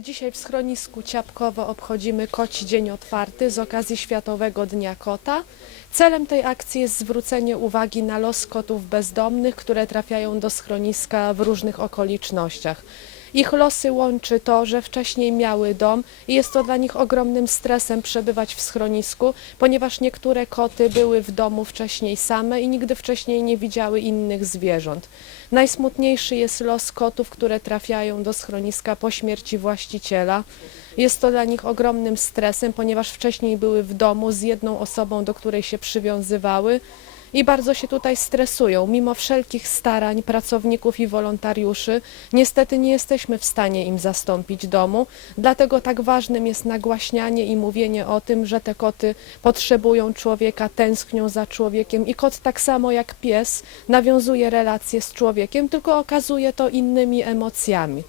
Dzisiaj w schronisku Ciapkowo obchodzimy Koci Dzień Otwarty z okazji Światowego Dnia Kota. Celem tej akcji jest zwrócenie uwagi na los kotów bezdomnych, które trafiają do schroniska w różnych okolicznościach. Ich losy łączy to, że wcześniej miały dom i jest to dla nich ogromnym stresem przebywać w schronisku, ponieważ niektóre koty były w domu wcześniej same i nigdy wcześniej nie widziały innych zwierząt. Najsmutniejszy jest los kotów, które trafiają do schroniska po śmierci właściciela. Jest to dla nich ogromnym stresem, ponieważ wcześniej były w domu z jedną osobą, do której się przywiązywały i bardzo się tutaj stresują. Mimo wszelkich starań pracowników i wolontariuszy, niestety nie jesteśmy w stanie im zastąpić domu, dlatego tak ważnym jest nagłaśnianie i mówienie o tym, że te koty potrzebują człowieka, tęsknią za człowiekiem i kot tak samo jak pies nawiązuje relacje z człowiekiem, tylko okazuje to innymi emocjami.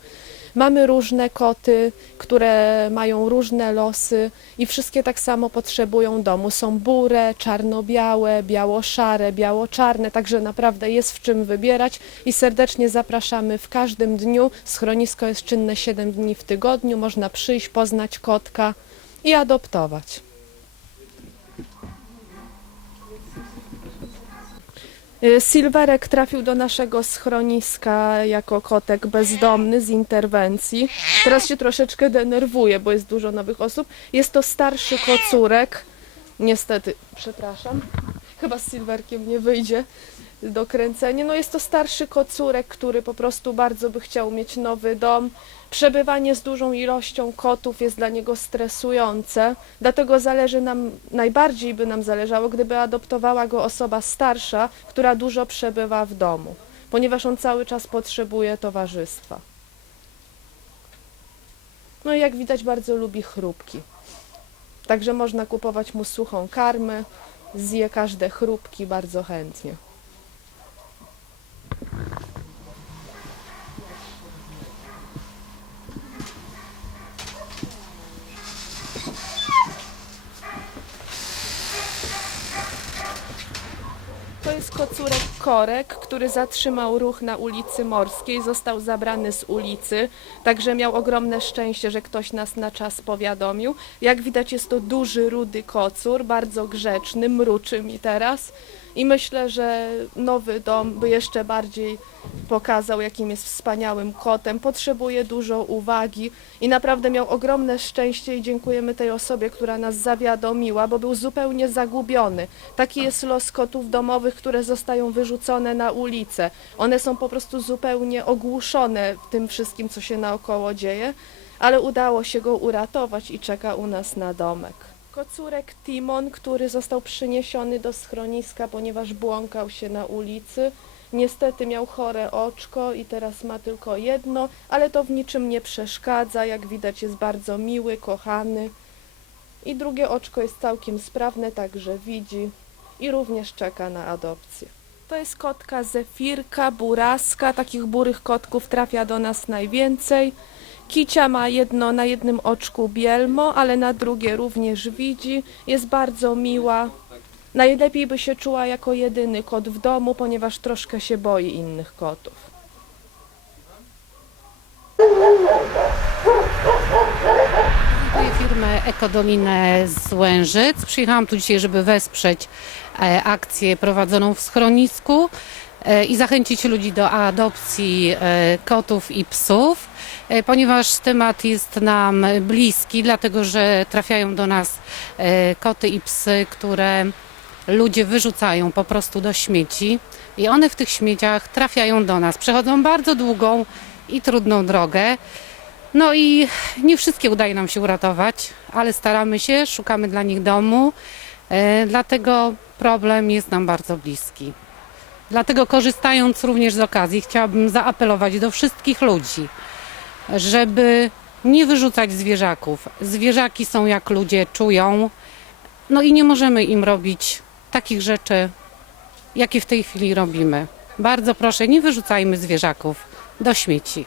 Mamy różne koty, które mają różne losy i wszystkie tak samo potrzebują domu. Są burę, czarno-białe, biało-szare, biało-czarne, także naprawdę jest w czym wybierać i serdecznie zapraszamy w każdym dniu. Schronisko jest czynne 7 dni w tygodniu, można przyjść, poznać kotka i adoptować. Y, Silwerek trafił do naszego schroniska jako kotek bezdomny z interwencji. Teraz się troszeczkę denerwuje, bo jest dużo nowych osób. Jest to starszy kocurek. Niestety, przepraszam. Chyba z Silwerkiem nie wyjdzie dokręcenie. No jest to starszy kocurek, który po prostu bardzo by chciał mieć nowy dom. Przebywanie z dużą ilością kotów jest dla niego stresujące, dlatego zależy nam, najbardziej by nam zależało, gdyby adoptowała go osoba starsza, która dużo przebywa w domu, ponieważ on cały czas potrzebuje towarzystwa. No i jak widać bardzo lubi chrupki. Także można kupować mu suchą karmę, zje każde chrupki bardzo chętnie. Kocurek korek, który zatrzymał ruch na ulicy Morskiej, został zabrany z ulicy, także miał ogromne szczęście, że ktoś nas na czas powiadomił. Jak widać jest to duży, rudy kocur, bardzo grzeczny, mruczy mi teraz i myślę, że nowy dom by jeszcze bardziej pokazał, jakim jest wspaniałym kotem. Potrzebuje dużo uwagi i naprawdę miał ogromne szczęście i dziękujemy tej osobie, która nas zawiadomiła, bo był zupełnie zagubiony. Taki jest los kotów domowych, które zostają wyrzucone na ulicę. One są po prostu zupełnie ogłuszone tym wszystkim, co się naokoło dzieje, ale udało się go uratować i czeka u nas na domek. Kocurek Timon, który został przyniesiony do schroniska, ponieważ błąkał się na ulicy. Niestety miał chore oczko i teraz ma tylko jedno, ale to w niczym nie przeszkadza. Jak widać jest bardzo miły, kochany. I drugie oczko jest całkiem sprawne, także widzi i również czeka na adopcję. To jest kotka zefirka, buraska. Takich burych kotków trafia do nas najwięcej. Kicia ma jedno na jednym oczku bielmo, ale na drugie również widzi. Jest bardzo miła. Najlepiej by się czuła jako jedyny kot w domu, ponieważ troszkę się boi innych kotów. Reprezentuję firmę Ekodolinę z Łężyc. Przyjechałam tu dzisiaj, żeby wesprzeć e, akcję prowadzoną w schronisku i zachęcić ludzi do adopcji e, kotów i psów, e, ponieważ temat jest nam bliski, dlatego że trafiają do nas e, koty i psy, które ludzie wyrzucają po prostu do śmieci i one w tych śmieciach trafiają do nas. Przechodzą bardzo długą i trudną drogę. No i nie wszystkie udaje nam się uratować, ale staramy się, szukamy dla nich domu, e, dlatego problem jest nam bardzo bliski. Dlatego korzystając również z okazji, chciałabym zaapelować do wszystkich ludzi, żeby nie wyrzucać zwierzaków. Zwierzaki są jak ludzie, czują, no i nie możemy im robić takich rzeczy, jakie w tej chwili robimy. Bardzo proszę, nie wyrzucajmy zwierzaków do śmieci.